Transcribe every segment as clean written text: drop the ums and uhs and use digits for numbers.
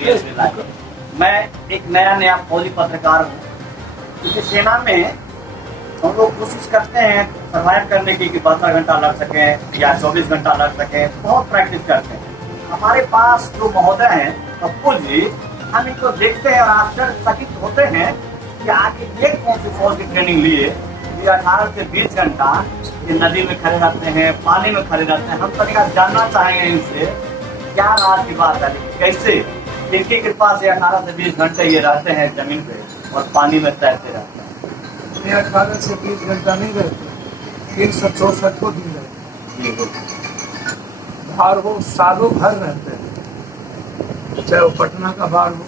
DSP live. मैं एक नया फौजी पत्रकार हूँ, क्योंकि सेना में हम लोग कोशिश करते हैं सर्वाइव करने की कि 12 घंटा लड़ सकें या 24 घंटा लड़ सकें, बहुत प्रैक्टिस करते हैं। हमारे पास जो महोदय हैं पप्पू जी, हम इनको देखते हैं और आश्चर्यचकित होते हैं कि आगे ये कौन सी फौज की ट्रेनिंग लिए, ये 18 से 20 घंटा ये नदी में खड़े रहते हैं, पानी में खड़े रहते हैं। हम तरीका जानना चाहेंगे इनसे क्या राज की बात है, कैसे इनकी कृपा से 18 से 20 घंटे ये रहते हैं जमीन पे और पानी में तैरते रहते हैं। ये 18 से 20 घंटा नहीं रहते, 364 को दिन रहते, बाहर वो सालों भर रहते हैं, चाहे वो पटना का बाढ़ हो,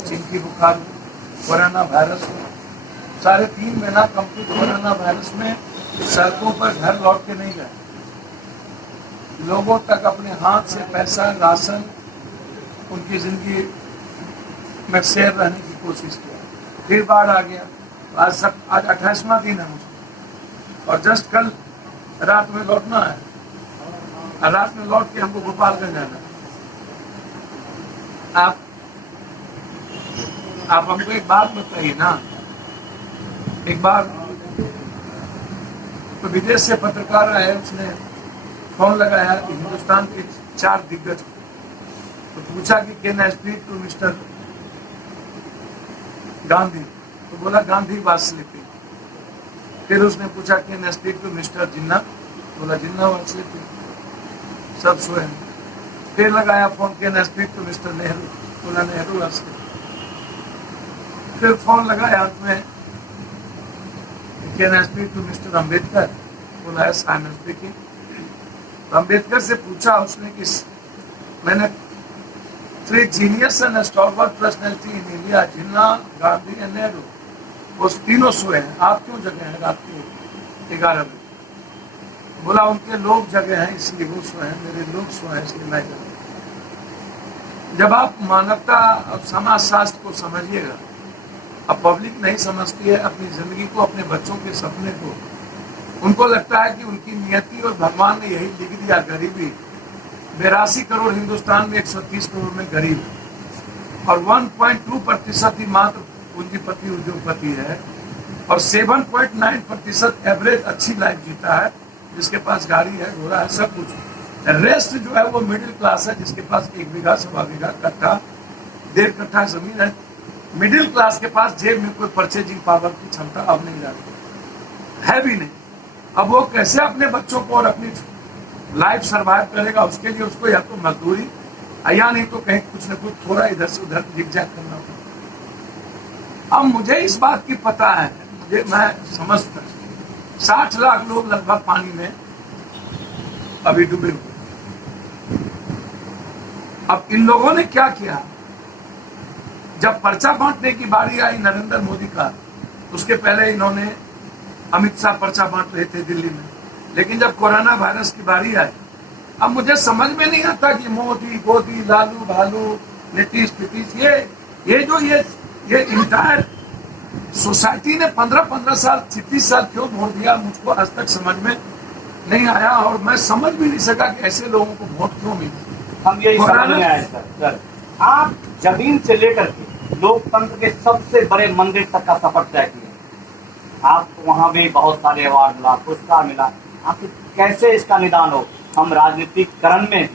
चिंकी बुखार हो, कोरोना वायरस हो। 3.5 महीना कंप्लीट कोरोना वायरस में सड़कों पर घर लौट के नहीं गए, लोगों तक अपने हाथ से पैसा, राशन, उनकी जिंदगी में शेयर रहने की कोशिश किया। फिर बाढ़ आ गया, आज 28वां दिन है मुझे, और जस्ट कल रात में लौटना है, और रात में लौट के हमको गोपालगंज जाना है। आप हमको एक बात बताइए ना, एक बार तो विदेश से पत्रकार आए, उसने फोन लगाया कि हिंदुस्तान के 4 दिग्गज, तो पूछा कि can I speak to mister Gandhi, तो बोला गांधी वाज स्लीपिंग। फिर उसने पूछा can I speak to mister Jinnah, बोला जिन्ना वाज स्लीपिंग, सब सोए हैं। फिर लगाया phone can I speak to mister Nehru, बोला नेहरू वाज स्लीपिंग। फिर फोन लगाया अंत में can I speak to mister Ambedkar, बोला yes I am speaking. Ambedkar से पूछा उसने कि मैंने 3 genius and स्टॉलवर्थ personality in India, Jinnah, Gandhi and Nehru, वो तीनों सोए हैं, आप क्यों जगे हैं रात के 11 बजे? बोला उनके लोग जगे हैं इसलिए वो सोए हैं, मेरे लोग सोए हैं इसलिए मैं जगा। जब आप मानवता और समाज शास्त्र को समझिएगा, अब पब्लिक नहीं समझती है अपनी जिंदगी को, अपने बच्चों के सपने को। उनको लगता है कि उनकी नियति और भगवान ने यही लिख दिया, गरीबी। 82 करोड़ हिंदुस्तान में 130 करोड़ में गरीब है, और 1.2% ही मात्र पूंजीपति उद्योगपति है, और 7.9% एवरेज अच्छी लाइफ जीता है, जिसके पास गाड़ी है, घोड़ा है, सब कुछ। रेस्ट जो है वो मिडिल क्लास है, जिसके पास 1 बीघा, 1.25 बीघा, कट्ठा, 1.5 कट्ठा जमीन है। मिडिल क्लास के पास जेब में कोई परचेजिंग पावर की क्षमता अब नहीं रहती है, भी नहीं। अब वो कैसे अपने बच्चों को और अपनी लाइफ सरवाइव करेगा, उसके लिए उसको या तो मजदूरी या नहीं तो कहीं कुछ न कुछ थोड़ा इधर से उधर जिगजैग करना पड़ेगा। अब मुझे इस बात की पता है, मैं समझता 60 लाख लोग लगभग पानी में अभी डूबे हुए। अब इन लोगों ने क्या किया, जब पर्चा बांटने की बारी आई नरेंद्र मोदी का, उसके पहले इन्होंने अमित शाह पर्चा बांट रहे थे दिल्ली में, लेकिन जब कोरोना वायरस की बारी आई, अब मुझे समझ में नहीं आता कि मोदी, गोदी, लालू, भालू, नीतीश, ये इंटायर सोसाइटी ने 15-15 साल, 36 साल क्यों वोट दिया, मुझको आज तक समझ में नहीं आया, और मैं समझ भी नहीं सका कि ऐसे लोगों को वोट क्यों मिले। हम यही समझ में आए सर, आप जमीन से लेकर के लोकतंत्र के सबसे बड़े मंदिर तक का सफर तय किए, आपको वहां भी बहुत सारे अवार्ड मिला, पुरस्कार मिला, आप कैसे इसका निदान हो? हम राजनीतिकरण में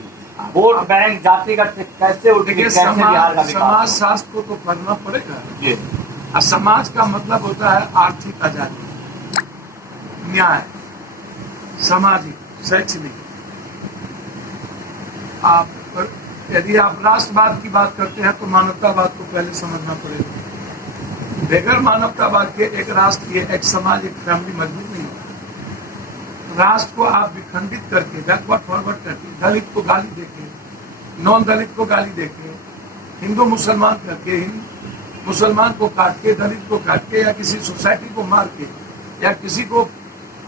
वोट बैंक जातिगत से कैसे उठे, कैसे बिहार का समाज शास्त्र को तो पढ़ना पड़ेगा। और समाज का मतलब होता है आर्थिक आजादी, न्याय, सामाजिक, शैक्षणिक। यदि आप राष्ट्रवाद की बात करते हैं तो मानवतावाद को पहले समझना पड़ेगा। बगैर मानवतावाद के एक राष्ट्र, एक समाज, एक फैमिली मजबूत नहीं होता। राष्ट्र को आप विखंडित करके, बैकवर्ड फॉरवर्ड करके, दलित को गाली देके, नॉन दलित को गाली देके, हिंदू मुसलमान करके, मुसलमान को काट के, दलित को काट के, या किसी सोसाइटी को मार के, या किसी को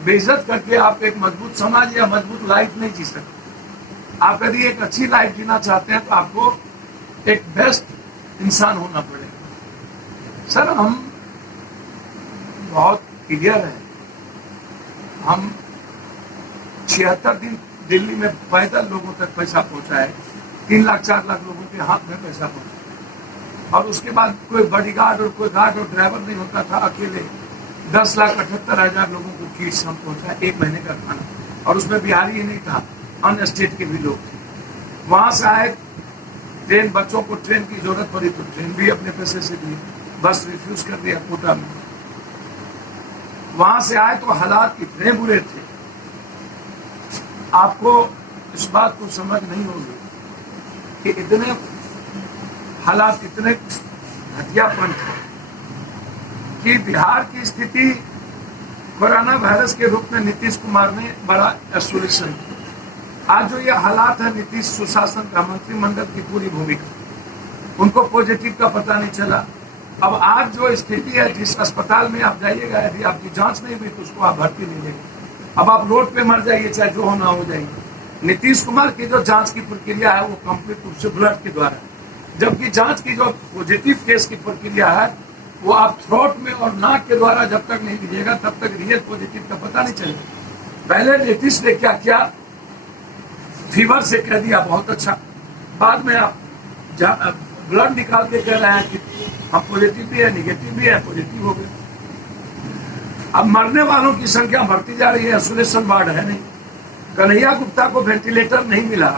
बेइज्जत करके आप एक मजबूत समाज या मजबूत लाइफ नहीं जी सकते। आप यदि एक अच्छी लाइफ जीना चाहते हैं तो आपको एक बेस्ट इंसान होना पड़ेगा। सर, हम बहुत क्लियर है, हम 76 दिन दिल्ली में पैदल लोगों तक पैसा पहुंचाए, 3 लाख 4 लाख लोगों के हाथ में पैसा पहुंचा। और उसके बाद कोई बॉडीगार्ड और कोई गार्ड और ड्राइवर नहीं होता था। अकेले 10,78,000 लोगों को किट्स हम पहुंचाए, 1 महीने का खाना, और उसमें बिहारी ही नहीं था, अन्य स्टेट के भी लोग थे। वहां से आए, ट्रेन, बच्चों को ट्रेन की जरूरत पड़ी तो ट्रेन भी अपने पैसे से दिए, बस रिफ्यूज कर दिया कोटा में। वहां से आए तो हालात इतने बुरे थे, आपको इस बात को समझ नहीं होगी कि इतने हालात, इतने घटियापन थे कि बिहार की स्थिति कोरोना वायरस के रूप में नीतीश कुमार ने बड़ा एसोलेशन किया। आज जो ये हालात है, नीतीश सुशासन का, मंत्रिमंडल की पूरी भूमिका, उनको पॉजिटिव का पता नहीं चला। अब आज जो स्थिति है, जिस अस्पताल में आप जाइएगा, यदि आपकी जांच नहीं हुई तो उसको आप भर्ती नहीं लेंगे। अब आप रोड पे मर जाइए, चाहे जो होना हो जाइए। नीतीश कुमार की जो जांच की प्रक्रिया है वो कंप्लीट रूप से ब्लड के द्वारा, जबकि जांच की जो पॉजिटिव केस की प्रक्रिया है वो आप थ्रोट में और नाक के द्वारा जब तक नहीं दीजिएगा तब तक रियल पॉजिटिव का पता नहीं चलेगा। पहले नीतीश ने क्या किया, फीवर से कह दिया बहुत अच्छा, बाद में आप ब्लड निकाल के कह रहे हैं कि हम पॉजिटिव भी है, निगेटिव भी है, पॉजिटिव हो गए। अब मरने वालों की संख्या बढ़ती जा रही है, आइसोलेशन वार्ड है नहीं। कन्हैया गुप्ता को वेंटिलेटर नहीं मिला।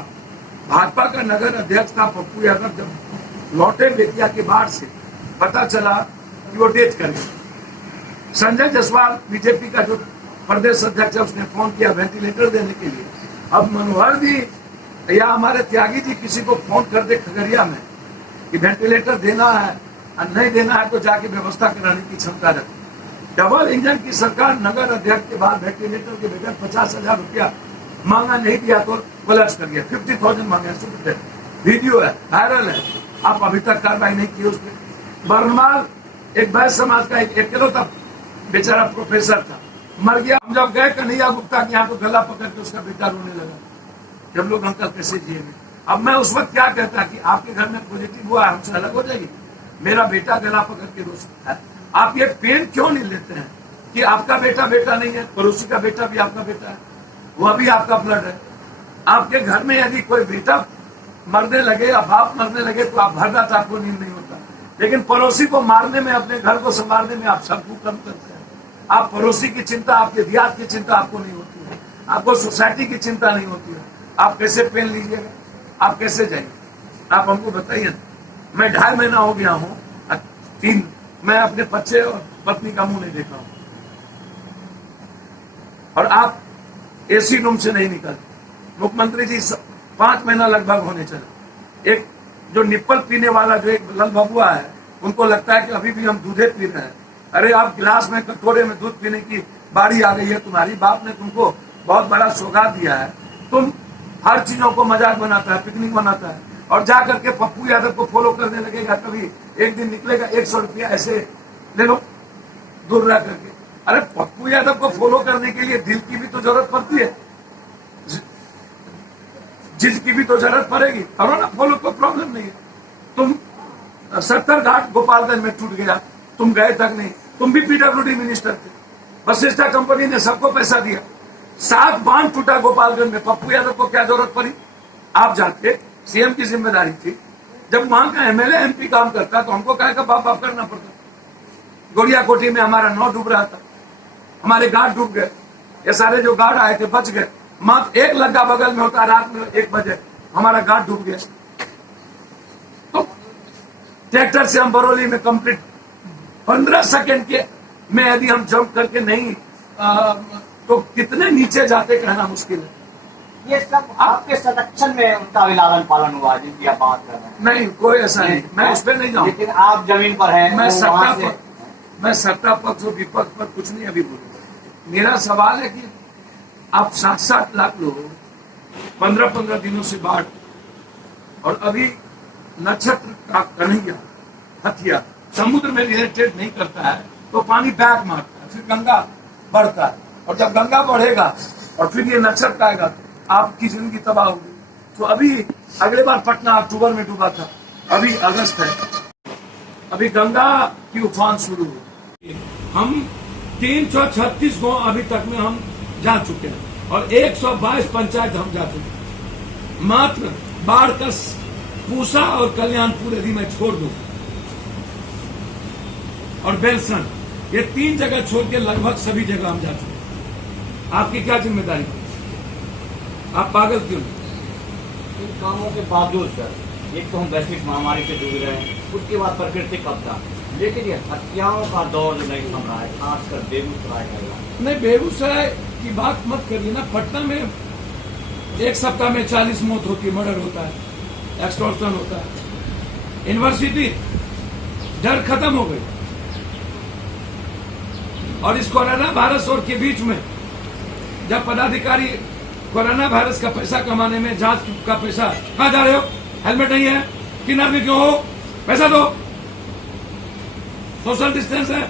भाजपा का नगर अध्यक्ष था पप्पू यादव, जब लौटे बेतिया के बाढ़ से पता चला कि वो डेथ कर गए। संजय जायसवाल बीजेपी का जो प्रदेश अध्यक्ष है, उसने फोन किया वेंटिलेटर देने के लिए। अब मनोहर जी या हमारे त्यागी जी किसी को फोन कर दे खगड़िया में कि वेंटिलेटर देना है और नहीं देना है तो जाके व्यवस्था कराने की क्षमता रखती। डबल इंजन की सरकार नगर अध्यक्ष के बाद वेंटिलेटर के बगैर 50,000 रुपया मांगा, नहीं दिया तो कोलैप्स कर दिया। 50,000 मांगे, वीडियो है, वायरल है, आप अभी तक कार्रवाई नहीं की उस पर। बरनवाल एक वैश्य समाज का एक इकलौता बेचारा प्रोफेसर था, मर गया। हम जब गए कन्हैया गुप्ता के यहाँ तो गला पकड़ के उसका बेटा रोने लगा, जब लोग अंकल कैसे जिएंगे। अब मैं उस वक्त क्या कहता कि आपके घर में पॉजिटिव हुआ है, हमसे अलग हो जाएगी, मेरा बेटा गला पकड़ के रो सकता है। आप ये पेन क्यों नहीं लेते हैं कि आपका बेटा बेटा नहीं है, पड़ोसी का बेटा भी आपका बेटा है, वह भी आपका ब्लड है। आपके घर में यदि कोई बेटा मरने लगे या बाप मरने लगे तो आप भर रात आपको नींद नहीं होता, लेकिन पड़ोसी को मारने में, अपने घर को संभालने में आप सबको कम करते हैं। आप पड़ोसी की चिंता, आपके देहात की चिंता आपको नहीं होती है, आपको सोसाइटी की चिंता नहीं होती है। आप कैसे पेन लीजिएगा, आप कैसे जाएंगे, आप हमको बताइए। मैं 2.5 महीना हो गया हूँ, 3 मैं अपने बच्चे और पत्नी का मुंह नहीं देखा हूं, और आप एसी रूम से नहीं निकलते। मुख्यमंत्री जी 5 महीना लगभग होने चले। एक जो निप्पल पीने वाला जो एक लल बबुआ है, उनको लगता है कि अभी भी हम दूधे पी रहे हैं। अरे आप गिलास में, कटोरे में दूध पीने की बारी आ गई है, तुम्हारी बाप ने तुमको बहुत बड़ा सौगात दिया है। तुम हर चीजों को मजाक बनाता है, पिकनिक बनाता है, और जाकर के पप्पू यादव को फॉलो करने लगेगा। कभी एक दिन निकलेगा 100 रुपया ऐसे ले लो दूर रह करके। अरे पप्पू यादव को फॉलो करने के लिए दिल की भी तो जरूरत पड़ती है, जिद की भी तो जरूरत पड़ेगी, करो ना फॉलो, कोई प्रॉब्लम नहीं है। तुम 70 घाट गोपालगंज में टूट गया, तुम गए तक नहीं, तुम भी पीडब्ल्यूडी मिनिस्टर थे, वशिष्ठा कंपनी ने सबको पैसा दिया। 7 बांध टूटा गोपालगंज में, पप्पू यादव को क्या जरूरत पड़ी? आप जाते, सीएम की जिम्मेदारी थी। जब वहां का एमएलए एमपी काम करता तो हमको कहेगा बाप बाप करना पड़ता। गोड़िया कोठी में हमारा 9 डूब रहा था, हमारे गार्ड डूब गए, ये सारे जो गार्ड आए थे बच गए। मात्र एक लग्गा बगल में होता, रात में 1 बजे हमारा गार्ड डूब गया। तो ट्रैक्टर से हम बरौली में कंप्लीट 15 सेकंड के में यदि हम जंप करके नहीं तो कितने नीचे जाते कहना मुश्किल है। ये सब आपके संरक्षण में उनका भी लालन पालन हुआ जिनकी आप बात कर रहे हैं? नहीं, कोई ऐसा नहीं, मैं उस पर नहीं जाऊँ। लेकिन आप जमीन पर हैं, मैं सत्ता पक्ष और विपक्ष पर कुछ नहीं अभी बोलूंगा। मेरा सवाल है कि आप 7-7 लाख लोग 15-15 दिनों से बाढ़, और अभी नक्षत्र का कन्हैया हथिया समुद्र में रिलेटेड नहीं करता है तो पानी बैक मारता है, फिर गंगा बढ़ता है, और जब गंगा बढ़ेगा और फिर ये नक्षत्र आएगा तो आपकी जिंदगी तबाह होगी। तो अभी अगले बार पटना अक्टूबर में डूबा था, अभी अगस्त है, अभी गंगा की उफान शुरू हुई। हम 336 गांव अभी तक में हम जा चुके हैं और 122 पंचायत हम जा चुके हैं। मात्र बाढ़ का पूसा और कल्याणपुर यदि मैं छोड़ दूं और बेलसन, ये 3 जगह छोड़ के लगभग सभी जगह हम जा चुके हैं। आपकी क्या जिम्मेदारी? आप पागल क्यों? इन कामों के बावजूद सर, एक तो हम वैश्विक महामारी से जूझ रहे हैं, उसके बाद प्राकृतिक आपदा, लेकिन ये हत्याओं का दौर जो नहीं थम रहा है, खासकर बेगूसराय का इलाका। नहीं, बेगूसराय की बात मत करिए ना। पटना में एक सप्ताह में 40 मौत होती है, मर्डर होता है, एक्सटॉर्शन होता है। यूनिवर्सिटी डर खत्म हो गई। और इस कोरोना वायरस और के बीच में जब पदाधिकारी कोरोना वायरस का पैसा कमाने में, जांच का पैसा, कहां जा रहे हो? हेलमेट नहीं है, किनारे में क्यों हो? पैसा दो, सोशल डिस्टेंस है,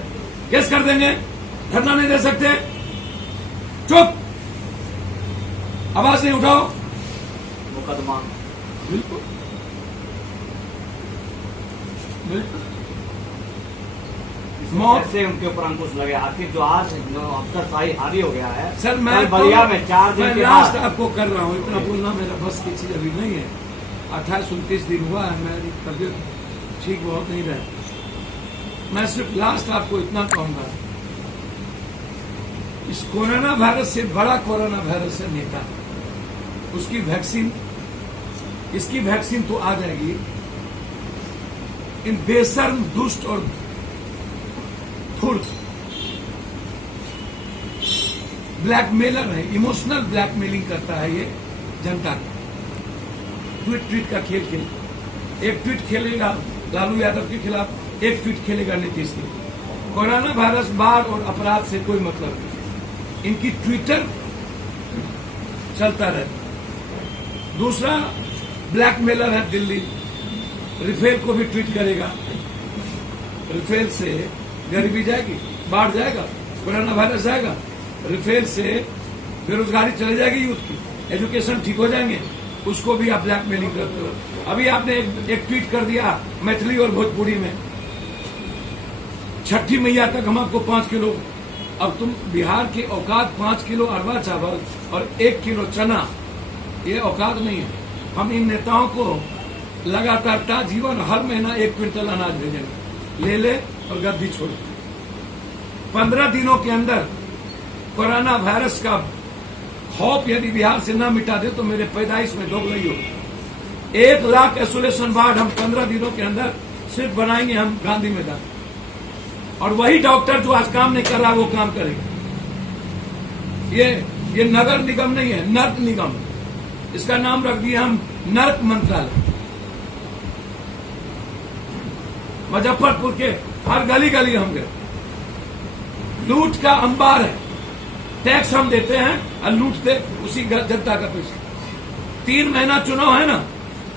केस कर देंगे, धरना नहीं दे सकते, चुप, आवाज नहीं उठाओ, मुकदमा। बिल्कुल बिल्कुल मौत से उनके ऊपर अंकुश लगे। आखिर जो आज जो अफसरशाही हावी हो गया है सर, मैं कल बलिया में 4 दिन के लास्ट बाद आपको कर रहा हूँ, इतना बोलना मेरा बस की चीज अभी नहीं है। 28-29 दिन हुआ है, मेरी तबीयत ठीक बहुत नहीं रहे। मैं सिर्फ लास्ट आपको इतना कहूंगा, इस कोरोना वायरस से बड़ा कोरोना वायरस है नेता, उसकी वैक्सीन, इसकी वैक्सीन तो आ जाएगी। इन बेशर्म, दुष्ट और धूर्त ब्लैकमेलर है, इमोशनल ब्लैकमेलिंग करता है ये जनता को। ट्वीट का खेल खेल, एक ट्वीट खेलेगा लालू यादव के खिलाफ, एक ट्वीट खेलेगा नीतीश के। कोरोना वायरस, बाढ़ और अपराध से कोई मतलब नहीं, इनकी ट्विटर चलता रहता। दूसरा ब्लैकमेलर है दिल्ली, रिफेल को भी ट्वीट करेगा। रिफेल से गरीबी जाएगी, बाढ़ जाएगा, कोरोना वायरस जाएगा, रिफेल से बेरोजगारी चली जाएगी, यूथ की एजुकेशन ठीक हो जाएंगे, उसको भी आप ब्लैकमेलिंग करते हो। अभी आपने एक ट्वीट कर दिया मैथिली और भोजपुरी में, छठी मैया तक हम आपको 5 किलो। अब तुम बिहार की औकात 5 किलो अरवा चावल और 1 किलो चना, ये औकात नहीं है। हम इन नेताओं को लगातार जीवन हर महीना 1 क्विंटल अनाज भेजेंगे, ले ले और गद्दी छोड़। 15 दिनों के अंदर कोरोना वायरस का खौफ यदि बिहार से न मिटा दे तो मेरे पैदाइश में दोगुनी हो। 1 लाख आइसोलेशन वार्ड हम 15 दिनों के अंदर सिर्फ बनाएंगे हम गांधी मैदान, और वही डॉक्टर जो आज काम नहीं कर रहा वो काम करेगा। ये नगर निगम नहीं है, नर्क निगम, इसका नाम रख दिया हम नर्क मंत्रालय। मुजफ्फरपुर के हर गली गली हम गए, लूट का अंबार है, टैक्स हम देते हैं और लूटते उसी जनता का पैसा। 3 महीना चुनाव है ना,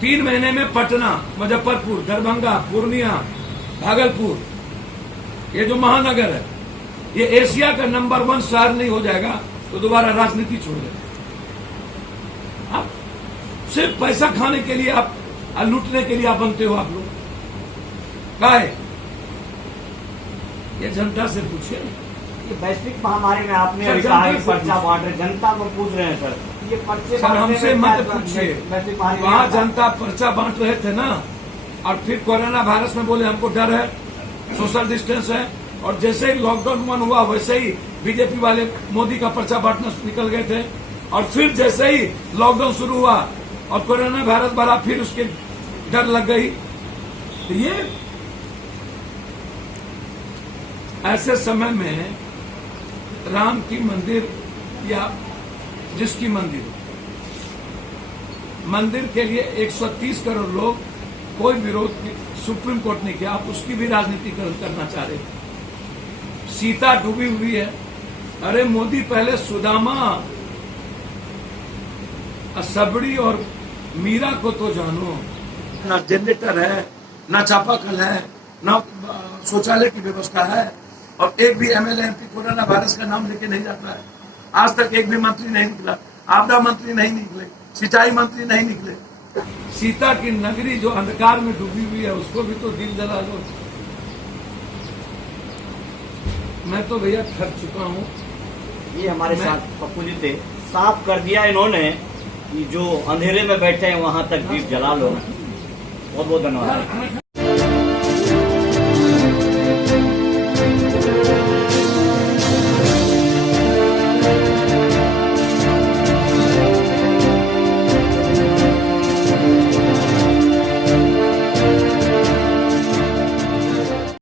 3 महीने में पटना, मुजफ्फरपुर, दरभंगा, पूर्णिया, भागलपुर, ये जो महानगर है, ये एशिया का नंबर 1 शहर नहीं हो जाएगा तो दोबारा राजनीति छोड़ देगा। आप सिर्फ पैसा खाने के लिए, आप लूटने के लिए आप बनते हो। आप लोग काहे? ये जनता से पूछिए। ये वैश्विक महामारी में आपने अभी कहा कि पर्चा बांट रहे, जनता को पूछ रहे हैं सर, ये पर्चे सर हमसे मत पूछिए। वैश्विक महामारी वहां जनता पर्चा बांट रहे थे ना, और फिर कोरोना वायरस में बोले हमको डर है, सोशल डिस्टेंस है, और जैसे ही लॉकडाउन 1 हुआ वैसे ही बीजेपी वाले मोदी का पर्चा बांटना निकल गए थे, और फिर जैसे ही लॉकडाउन शुरू हुआ और कोरोना वायरस बढ़ा, फिर उसके डर लग गई। तो ये ऐसे समय में राम की मंदिर या जिसकी मंदिर के लिए 130 करोड़ लोग, कोई विरोध सुप्रीम कोर्ट ने किया, आप उसकी भी राजनीति करना चाह रहे थे। सीता डूबी हुई है, अरे मोदी पहले सुदामा, सबड़ी और मीरा को तो जानो। ना जनरेटर है, ना चापाकल है, ना शौचालय की व्यवस्था है, और एक भी एमएलए एमपी कोरोना वायरस का नाम लेके नहीं जाता है। आज तक एक भी मंत्री नहीं निकला, आपदा मंत्री नहीं निकले, सिंचाई मंत्री नहीं निकले। सीता की नगरी जो अंधकार में डूबी हुई है, उसको भी तो दिल जला दो। मैं तो भैया थक चुका हूँ। ये हमारे साथ पप्पू जी थे, साफ कर दिया इन्होंने कि जो अंधेरे में बैठे हैं वहां तक दीप जला लो। बहुत बहुत धन्यवाद।